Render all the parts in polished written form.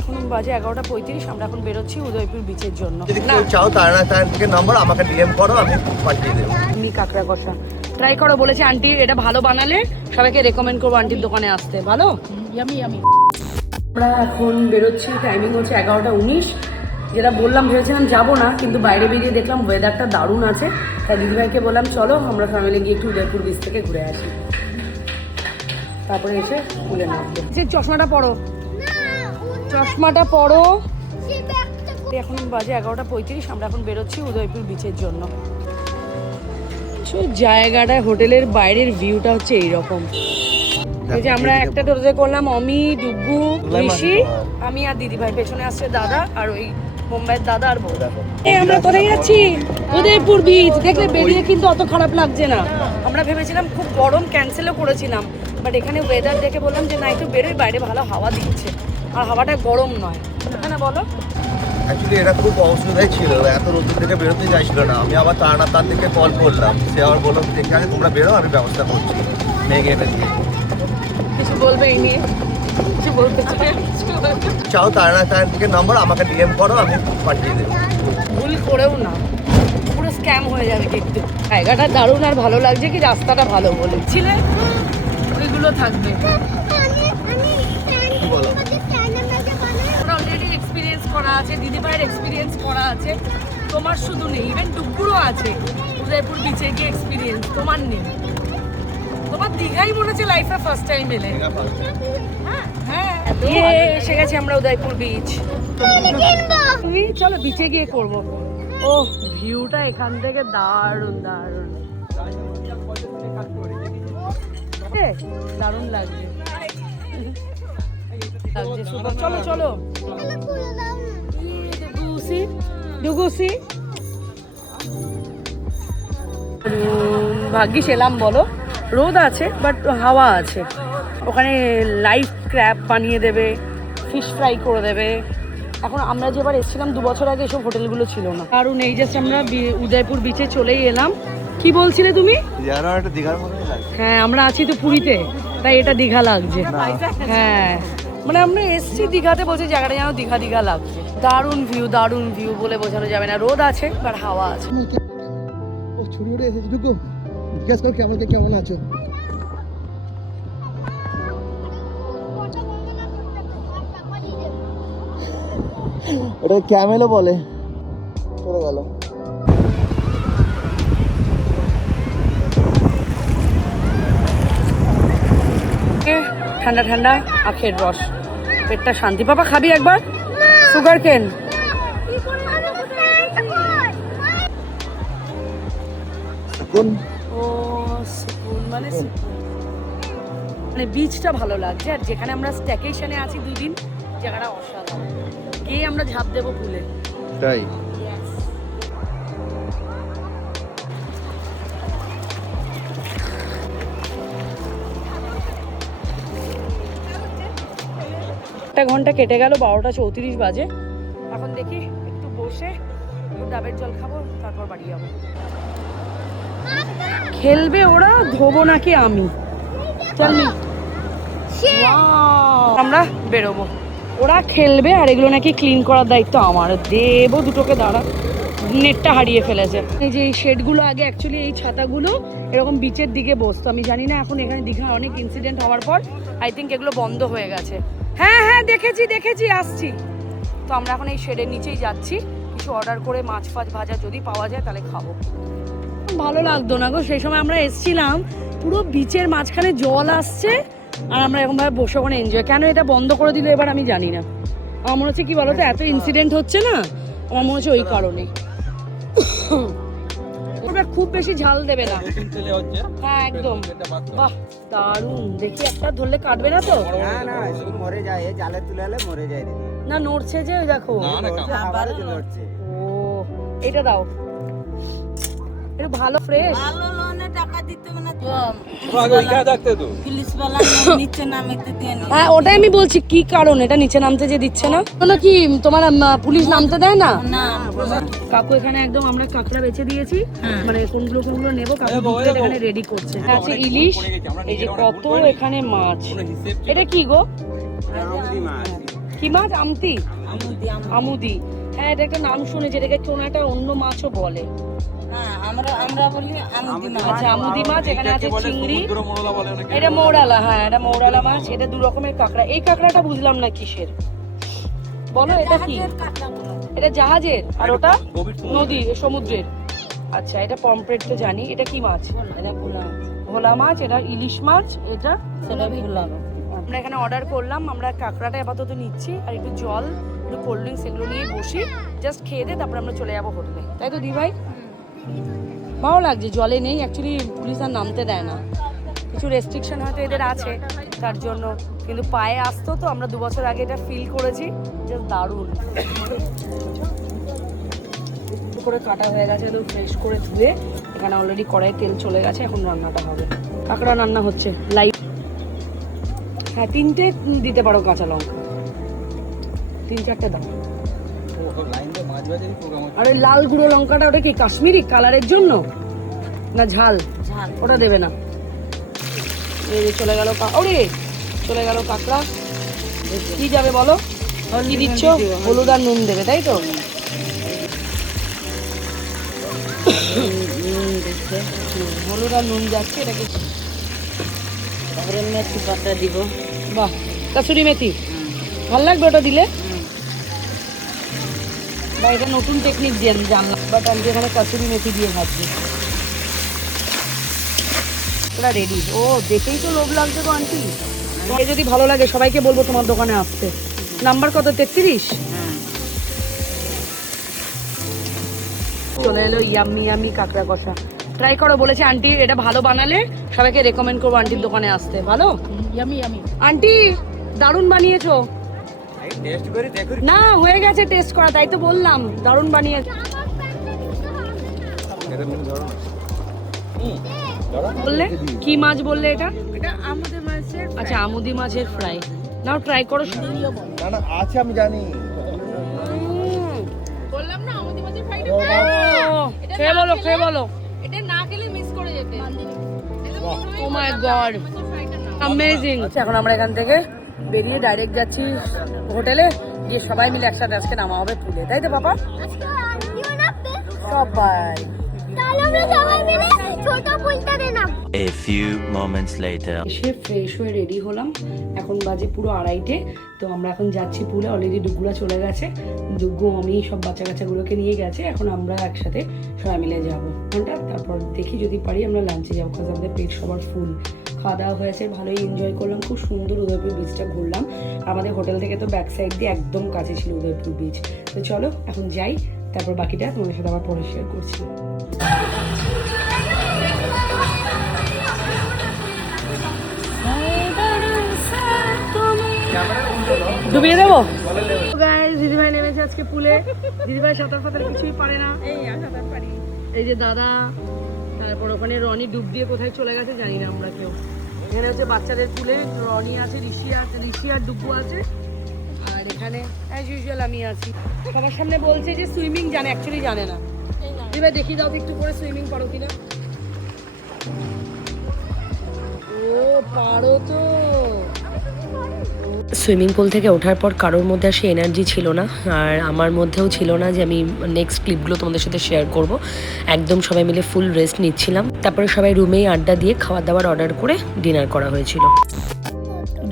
এখন বাজে 11:35। আমরা এখন বেরোচ্ছি উদয়পুর বিচের জন্য। যদি কেউ চাও তারা থেকে নম্বর আমাকে ডিএম করো, আমি পাঠিয়ে দেবো। তুমি কাঁকড়া কষা ট্রাই করো বলেছে আন্টি, এটা ভালো বানালে সবাইকে রেকমেন্ড করবো আন্টির দোকানে আসতে। ভালো ইয়ামি ইয়ামি। আমরা এখন বেরোচ্ছি, টাইমিং হচ্ছে 11:19। যেটা বললাম ভেবেছিলাম যাবো না, কিন্তু বাইরে বেরিয়ে দেখলাম ওয়েদারটা দারুণ আছে, তাই দিদিভাইকে বললাম চলো আমরা ফ্যামিলি গিয়ে একটু উদয়পুর বিচ থেকে ঘুরে আসি, তারপরে এসে খুলে নামবো। যে চশমাটা পরো, চশমাটা পরো। এখন বাজে 11:35। আমরা এখন বেরোচ্ছি উদয়পুর বিচের জন্য। জায়গাটা হোটেলের বাইরের ভিউটা হচ্ছে এইরকম। এই যে আমরা একটা টোটোতে করলাম, অমি, ডুগু, ঋষি, আমি আর দিদিভাই, পেছনে আসছে দাদা আর ওই মুম্বাইয়ের দাদা আর বউ। আমরা কোথায় যাচ্ছি? উদয়পুর বিচ। দেখলে বেরিয়ে কিন্তু অত খারাপ লাগছে না। আমরা ভেবেছিলাম খুব গরম, ক্যান্সেলও করেছিলাম, বাট এখানে ওয়েদার দেখে বললাম যে না একটু বেরোই, বাইরে ভালো হাওয়া দিচ্ছে আর হাওয়াটা গরম নয়। হ্যাঁ বলো। অ্যাকচুয়ালি এটা খুব অসুবিধাই ছিল, এত রোদ্দুর থেকে বেরোতে চাইছিল না। আমি আবার তার থেকে কল করলাম, সে আবার বললো দেখে আগে তোমরা বেরো, আমি ব্যবস্থা করছি মেঘে এটা দিয়ে। কিছু বলবে এই নিয়ে? কিছু বলতে চাও তারা থেকে নম্বর আমাকে ডিএম করো, আমি পাঠিয়ে দেবো। ভুল করেও না, পুরো স্ক্যাম হয়ে যাবে কিন্তু। জায়গাটা দারুণ আর ভালো লাগছে কি রাস্তাটা ভালো বলেছিলে, ওইগুলো থাকবে। বলো, অলরেডি এক্সপিরিয়েন্স করা আছে, দিদিভাইয়ের এক্সপিরিয়েন্স করা আছে, তোমার শুধু নেই, ইভেন টুকুরও আছে উদয়পুর বিচে গিয়ে এক্সপিরিয়েন্স, তোমার নেই। তোমার দীঘাই মনে হচ্ছে লাইফে ফার্স্ট টাইম এলে। হ্যাঁ এসে গেছি আমরা উদয়পুর বিচ। তুমি চলো বিচে গিয়ে করবো। ও ভিউটা এখান থেকে দারুণ দারুণ দারুণ লাগছে। চলো চলো ডুগুসি। ভাগ্যিস এলাম বলো, রোদ আছে বাট হাওয়া আছে। ওখানে লাইভ ক্র্যাব বানিয়ে দেবে, ফিশ ফ্রাই করে দেবে। এখন আমরা যেবার এসেছিলাম 2 বছর আগে এসব হোটেলগুলো ছিল না। কারণ এই জাস্ট আমরা উদয়পুর বিচে চলেই এলাম। কি বলছিলে তুমি? হ্যাঁ আমরা আছি তো পুরীতে, তাই এটা দীঘা লাগছে। হ্যাঁ মানে আমরা এসছি দীঘাতে, বলছি জায়গাটা যেন দীঘা দীঘা লাগছে। দারুণ ভিউ বলে বোঝানো যাবে না। রোদ আছে বাট হাওয়া আছে। কেমন আছো? ওটা ক্যামেলও বলে। চলে গেল। ঠান্ডা ঠান্ডা আখের রস, পেটটা শান্তি। পাপা খাবি একবার? সুগার কেন। ও সুকুন মানে মানে বিচটা ভালো লাগছে। আর যেখানে আমরা স্ট্যাকেশনে আছি 2 দিন, জায়গাটা অসাধারণ। গিয়ে আমরা ঝাঁপ দেবো পুলে। তাই একটা ঘন্টা কেটে গেল, 12:34 বাজে। এখন দেখি একটু বসে একটু ডাবের জল খাবো, তারপর বাড়ি যাবো। খেলবে ওরা, ধোবো নাকি আমি? চলনি আমরা বেরোবো, ওরা খেলবে আর এগুলো নাকি ক্লিন করার দায়িত্ব আমার। দেবো দুটোকে, দাঁড়া নেটটা হারিয়ে ফেলেছে। এই যে এই শেডগুলো আগে অ্যাকচুয়ালি এই ছাতাগুলো এরকম বিচের দিকে বসতো, আমি জানি না এখন এখানে দীঘা অনেক ইনসিডেন্ট হওয়ার পর আই থিঙ্ক এগুলো বন্ধ হয়ে গেছে। হ্যাঁ হ্যাঁ দেখেছি আসছি। তো আমরা এখন এই শেডের নিচেই যাচ্ছি, কিছু অর্ডার করে মাছ ফাছ ভাজা যদি পাওয়া যায় তাহলে খাবো। ভালো লাগতো না গো সেই সময়, আমরা এসছিলাম পুরো বিচের মাঝখানে জল আসছে আর আমরা এরকমভাবে বসে ওখানে এনজয়। কেন এটা বন্ধ করে দিল এবার আমি জানি না। আমার মনে হচ্ছে কি বলতো, এত ইনসিডেন্ট হচ্ছে না, আমার মনে হচ্ছে ওই কারণে। খুব বেশি ঝাল দেবে না। হ্যাঁ একদম, বাহ দারুণ। দেখি একটা ধরলে কাটবে না তো? মরে যায়, জালে তুলে এলে মরে যায় না, নড়ছে যে ওই দেখো। ও এটা দাও, একটু ভালো ফ্রেশ। হ্যাঁ ওটাই আমি বলছি, কি কারণ এটা নিচে নামতে যে দিচ্ছে না? কি তোমার পুলিশ নামতে দেয় না? কাকু এখানে একদম আমরা কাঁকড়া বেছে দিয়েছি, মানে কোনগুলো নেবো কাকু এখানে রেডি করছে। আছে ইলিশ, এই যে কত এখানে মাছ। এটা কি গো? কি মাছ? আমতি, আমুদি। হ্যাঁ, এটা একটা নাম শুনেছি, এটাকে কোনো একটা অন্য মাছও বলে। আচ্ছা, আমুদি মাছ। এখানে আছে চিংড়ি, এটা মৌরালা। হ্যাঁ, এটা মৌরালা মাছ। এটা দু রকমের কাঁকড়া। এই কাঁকড়াটা বুঝলাম না কিসের, বলো এটা কি? এটা জাহাজের, আর ওটা নদী সমুদ্রের। আচ্ছা, এটা পমফ্রেট তো জানি। এটা কি মাছ? ভোলা মাছ। এটা ইলিশ মাছ। এটা আমরা এখানে অর্ডার করলাম। আমরা কাঁকড়াটা আপাতত নিচ্ছি, আর একটু জল, একটু কোল্ড ড্রিঙ্কস এগুলো নিয়ে বসি, জাস্ট খেয়ে দিয়ে তারপরে আমরা চলে যাবো হোটেলে। তাই তো দি ভাই? ভালো লাগছে। জলে নেই অ্যাকচুয়ালি, পুলিশ আর নামতে দেয় না, কিছু রেস্ট্রিকশন হয়তো এদের আছে তার জন্য, কিন্তু পায়ে আসতো তো। আমরা 2 বছর আগে এটা ফিল করেছি, জাস্ট দারুণ করে কাটা হয়ে গেছে, একদম ফ্রেশ করে ধুয়ে। এখানে অলরেডি কড়াই তেল চলে গেছে, এখন রান্নাটা হবে। কাঁকড়া রান্না হচ্ছে লাইট। হ্যাঁ, 3টে দিতে পারো কাঁচা লঙ্কা, 3-4টে দাও। আর ওই লাল গুঁড়ো লঙ্কাটা, ওটা কি কাশ্মীরি কালারের জন্য না ঝাল? ওটা দেবে না। এই যে চলে গেল, ওরে চলে গেল কাঁকড়া। কি যাবে বলো? কি দিচ্ছ? হলুদ আর নুন দেবে, তাই তো? হলুদ আর নুন যাচ্ছে। এটাকে মেথি পাতা দিব। বাহ, কাসুরি মেথি ভাল লাগবে ওটা দিলে। বা এটা নতুন টেকনিক দিয়ে আমি জানলাম, বাট আমি এখানে কাসুরি মেথি দিয়ে ভাজছি। ওটা রেডি। ও, দেখেই তো লোভ লাগছে গো আন্টি। যদি ভালো লাগে সবাইকে বলবো তোমার দোকানে আসতে। নাম্বার কত? 33। চলে এলো ইয়াম্মি ইয়াম্মি কাঁকড়া কষা। ট্রাই করো বলেছে আন্টি, এটা ভালো বানালে সবাইকে রেকমেন্ড করবো আন্টির দোকানে আসতে। ভালো ইয়াম্মি ইয়াম্মি। আন্টি দারুণ বানিয়েছো। না, হয়ে গেছে টেস্ট করা, তাই তো বললাম দারুণ বানিয়েছো। বললে কি মাছ বললে? এটা আমুদি মাছের। আচ্ছা, আমুদি মাছের ফ্রাই। নাও ট্রাই করো। না না, আছে আমি জানি। বললাম না আমুদি মাছের ফ্রাইটা খেয়ে বলো, খেয়ে বলো। এটা না খেলে মিস করে যেতে। ও মাই গড, অ্যামেজিং। এখন আমরা এখান থেকে বেরিয়ে ডাইরেক্ট যাচ্ছি হোটেলে, গিয়ে সবাই মিলে একসাথে আজকে নামা হবে পুলে, তাই তো পাপা? সবাই A few moments later. এসে ফ্রেশ হয়ে রেডি হলাম। এখন বাজে পুরো 2:30। তো আমরা এখন যাচ্ছি পুলে। অলরেডি ডুগুরা চলে গেছে, ডুগু আমি সব বাচ্চা কাচ্চাগুলোকে নিয়ে গেছে। এখন আমরা একসাথে সবাই মিলে যাবো ঘন্টা। তারপর দেখি যদি পারি আমরা লাঞ্চে যাবো, কারণ আমাদের পেট সবার ফুল। খাওয়া দাওয়া হয়েছে, ভালোই এনজয় করলাম। খুব সুন্দর উদয়পুর বিচটা ঘুরলাম। আমাদের হোটেল থেকে তো ব্যাক সাইড দিয়ে একদম কাছে ছিল উদয়পুর বিচ। তো চলো এখন যাই, তারপর বাকিটা তোমাদের সাথে আবার পরে শেয়ার করছি। ডুবিয়ে দেবো। দিদিভাই নেমেছে আজকে পুলে। দিদিভাই সাঁতার ফাতার কিছুই পারে না। এই যে দাদা, তারপর ওখানে রনি ডুব দিয়ে কোথায় চলে গেছে জানি না আমরা কেউ। এখানে হচ্ছে বাচ্চাদের পুলে রনি আছে, ঋষি আর ডুগু আছে। আর এখানে অ্যাজ ইউজুয়াল আমি আছি। সবার সামনে বলছে যে সুইমিং জানে, অ্যাকচুয়ালি জানে না। দিদিভাই দেখিয়ে দাও একটু করে সুইমিং পারো কিনা। ও পারো তো। সুইমিং পুল থেকে ওঠার পর কারোর মধ্যে আর সে এনার্জি ছিল না, আর আমার মধ্যেও ছিল না যে আমি নেক্সট ক্লিপগুলো তোমাদের সাথে শেয়ার করব। একদম সবাই মিলে ফুল রেস্ট নিচ্ছিলাম। তারপরে সবাই রুমেই আড্ডা দিয়ে খাওয়া দাওয়ার অর্ডার করে ডিনার করা হয়েছিল।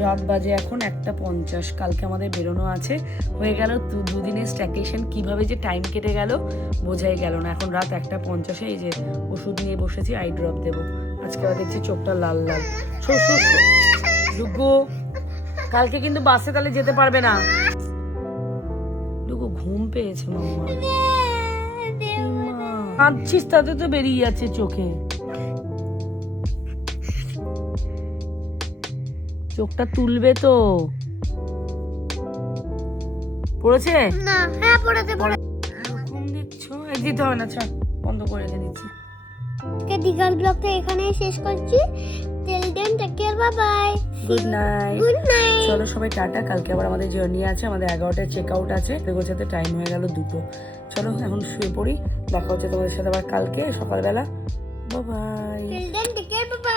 রাত বাজে এখন 1:50। কালকে আমাদের বেরোনো আছে। হয়ে গেল 2 দিনের স্ট্যাকেশন। কিভাবে যে টাইম কেটে গেল বোঝাই গেল না। এখন রাত 1:50। এই যে ওষুধ নিয়ে বসেছি, আই ড্রপ দেবো। আজকে আবার দেখছি চোখটা লাল লাল। ডুগু কালকে কিন্তু বাসে তাহলে যেতে পারবে না। ডুগু ঘুম পেয়েছে মাম্মা। কাঁদছিস তাতে তো বেরিয়ে যাচ্ছে চোখে। চোখটা তুলবে তো। পড়েছে না? হ্যাঁ, পড়াতে পড়ে। ঘুম দেখছো? দিতে হবে না, ছাড়, বন্ধ করে রেখে দিচ্ছি। দীঘার ব্লগটা এখানেই শেষ করছি। Till then take care, bye bye, good night. Good night. চলো সবাই টাটা। কালকে আবার আমাদের জার্নি আছে। আমাদের 11টায় চেক আউট আছে। গোছাতে টাইম হয়ে গেল 2টো। চলো এখন শুয়ে পড়ি। দেখা হচ্ছে তোমাদের সাথে আবার কালকে সকালবেলা। Bye bye. Till then take care, bye by.